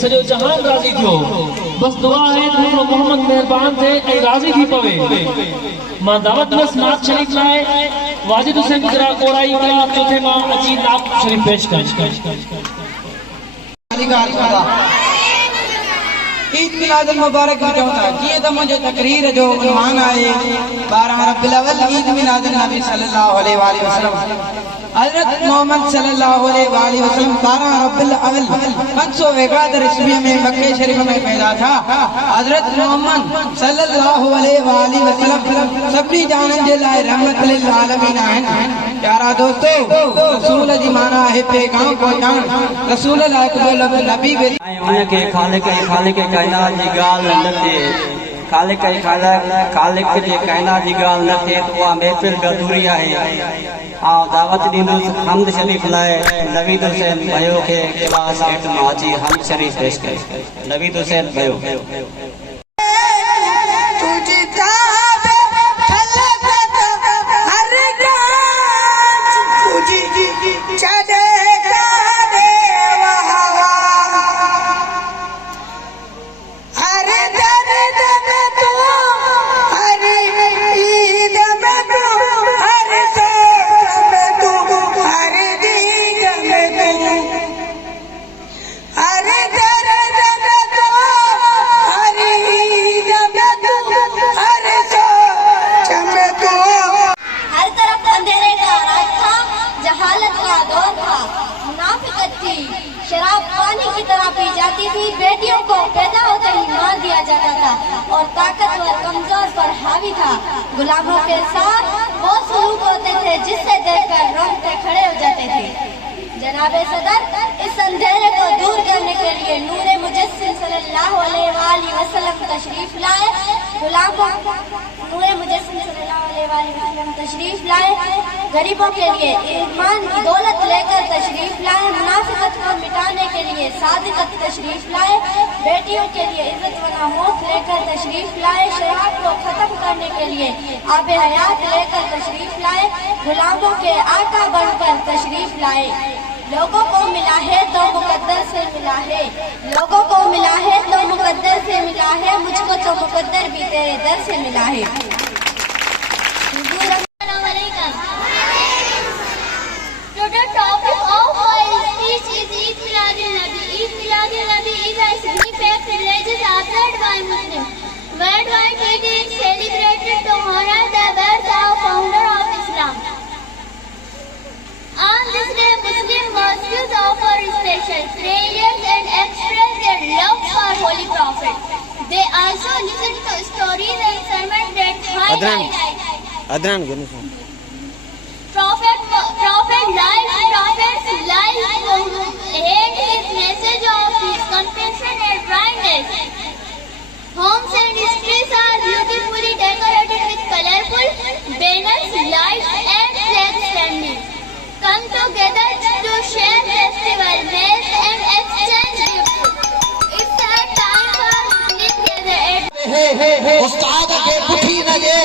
सॼो जहान राज़ी थियो। बस दुआ है तो मोहम्मद मेहरबान थे ऐं राज़ी थी पवे। मां दावत बस नात शरीफ लाए वाजिद हुसैन कोराई का चौथे मां अची नात शरीफ पेश कर। ईद मिलाद मुबारक विचूं था जीअं त मुंहिंजे तकरीर जो उन्वान आहे 12 रबीउल अव्वल ईद मिलाद नबी सल्लल्लाहु अलैहि वसल्लम। हज़रत मोहम्मद सल्लल्लाहु अलैहि वसल्लम 12 रबीउल अव्वल 571 ईस्वी में मक्के शरीफ में पैदा था। हज़रत मोहम्मद सल्लल्लाहु अलैहि वसल्लम सभी जानन जे लाइ रहमत लिल आलमीन आहिनि। प्यारा दोस्तों, रसूल जी माना है पैगाम पहुंचाइण। रसूल लाइ हिकु नबी बि उनके खालिक कायनात जी ॻाल्हि न थिए, खालिक जे कायनात जी ॻाल्हि न थिए त उहा महफ़िल अधूरी आहे। ऐं दावत ॾींदुसि हम्द शरीफ़ लाइ नवीद हुसैन भयो खे क्लास 8 मां अची हम्द शरीफ़ पेश कयो। नवीद हुसैन भयो। शराब पानी की तरह पी जाती थी। बेटियों को पैदा होते ही मार दिया जाता था और ताकतवर कमजोर पर हावी था। गुलामों के साथ वो सलूक होते थे जिससे देखकर रोंगटे खड़े हो जाते थे। जनाबे सदर, इस अंधेरे को दूर करने के लिए नूरे मुजस्सिम सल्लल्लाहु अलैहि वसल्लम तशरीफ लाए। गुलामों नूरे मुजस्सिम सल्लल्लाहु अलैहि वसल्लम तशरीफ लाए। गरीबों के लिए ईमान की दौलत लेकर तशरीफ लाए। मुनाफिकत को मिटाने के लिए सादिकत तशरीफ लाए। बेटियों के लिए इज्जत व नामूस लेकर तशरीफ लाए। शराब को खत्म करने के लिए आब हयात लेकर तशरीफ लाए। गुलामों के आका बनकर तशरीफ लाए। लोगों को मिला है तो मुकद्दर से मिला है, लोगों को मिला है तो मुकद्दर से मिला है, मुझको तो मुकद्दर भी तेरे दर से मिला है। The topic of my speech is Eid Milad-ul-Nabi. Eid Milad-ul-Nabi is a significant religious observed by Muslims. Worldwide it is celebrated to honor the birth of founder of Islam. On this day, Muslim mosques offer special prayers and express their love for Holy Prophet. They also listen to stories and sermons that highlight Prophet's life and his message of his compassion and kindness. Homes and streets are beautifully decorated with colorful banners, lights, and flags standing. Come together to share festival meals and exchange gifts. It's a time for Muslim gathering. उस्ताद के पुठी न जे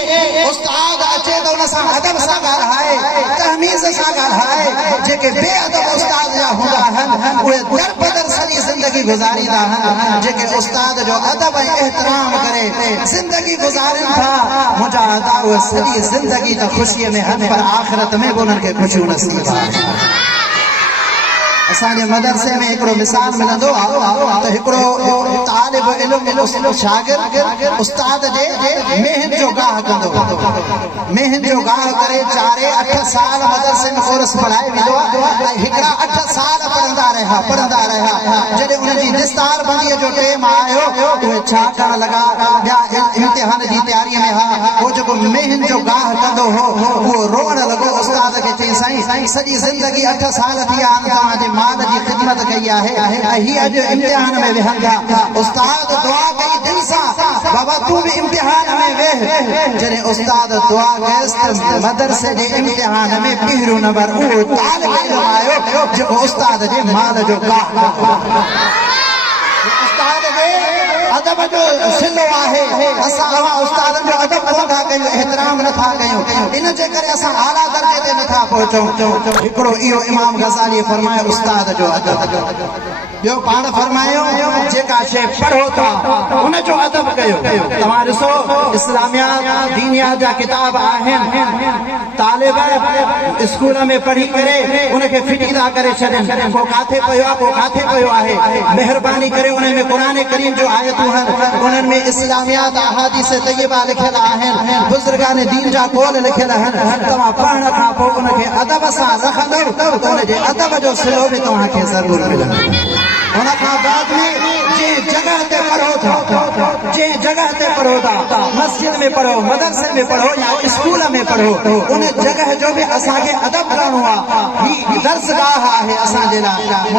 उस्ताद अचे तो न सा अदब सा ॻाल्हाए, तहमीज़ सा ॻाल्हाए। जेके बेअदब उस्ताद जा हूंदा आहिनि उहे दर बदर सॼी ज़िंदगी गुज़ारींदा आहिनि। जेके उस्ताद जो अदब ऐं एहतराम करे ज़िंदगी गुज़ारनि था, मुंहिंजा अदा उहे सॼी ज़िंदगी त ख़ुशीअ में आहिनि, पर आख़िरत में बि उन्हनि खे ख़ुशियूं नसीब आहे। असांजे मदरसे में हिकिड़ो मिसाल मिलंदो आहे त हिकिड़ो तालिब इल्म शागिर्द उस्ताद जे मेहन जो गाह कंदो। मेहन जो गाह करे 4-8 साल मदरसे में कोर्स पढ़ाए वेंदो आहे ऐं हिकिड़ा 8 साल पढ़ंदा रहिया। जॾहिं उनजी दस्तार बंदीअ जो टाइम आयो उहे छा करण लॻा, ॿिया इम्तिहान जी तयारीअ में हा, उहो जेको मेहन जो गाह कंदो हो उहो रोअण लॻो। उस्ताद खे चई, साईं सॼी ज़िंदगी 8 साल थी विया आहिनि तव्हांजे माल जी ख़िदमत कई आहे ऐं हीअ अॼु इम्तिहान में वेहनि था। उस्ताद दुआ कई दिलि सां, बाबा तूं बि इम्तिहान में वेह। जॾहिं उस्ताद दुआ कयसि त मदरसे जे इम्तिहान में पहिरियों नंबर उहो तालिब इल्म आयो जेको उस्ताद जे माल जो गाह। उस्ताद के अदब जो सिलो आहे असां उस्तादन जो अदब नथा कयूं एहतराम नथा कयूं इन जे करे असां आला दर्जे ते नथा पहुचूं हिकिड़ो इहो इमाम गज़ाली फरमायो उस्ताद जो अदब ॿियो पाण फरमायो जेका शइ पढ़ो था उन जो अदब कयो तव्हां ॾिसो इस्लामियात दीनियात जा किताब आहिनि तालिब स्कूल में पढ़ी करे उनखे फिटी था करे छॾनि को काथे पियो आहे को काथे पियो आहे महिरबानी करे उन में क़ुर करीम जो आयतूं आहिनि उन्हनि में इस्लामियात अहादीस तय्यबा लिखियल आहिनि बुज़ुर्गान दीन जा कौल लिखियल आहिनि तव्हां पढ़ण खां पोइ उनखे अदब सां रखंदव त उनजे अदब जो सिलो बि तव्हांखे ज़रूरु मिलंदो उन खां बाद में जंहिं जगह ते पढ़ो था मस्जिद में पढ़ो मदरसे में पढ़ो या स्कूल में पढ़ो उन जगह जो बि असांखे अदब करणो आहे ही दर्सगाह आहे असांजे लाइ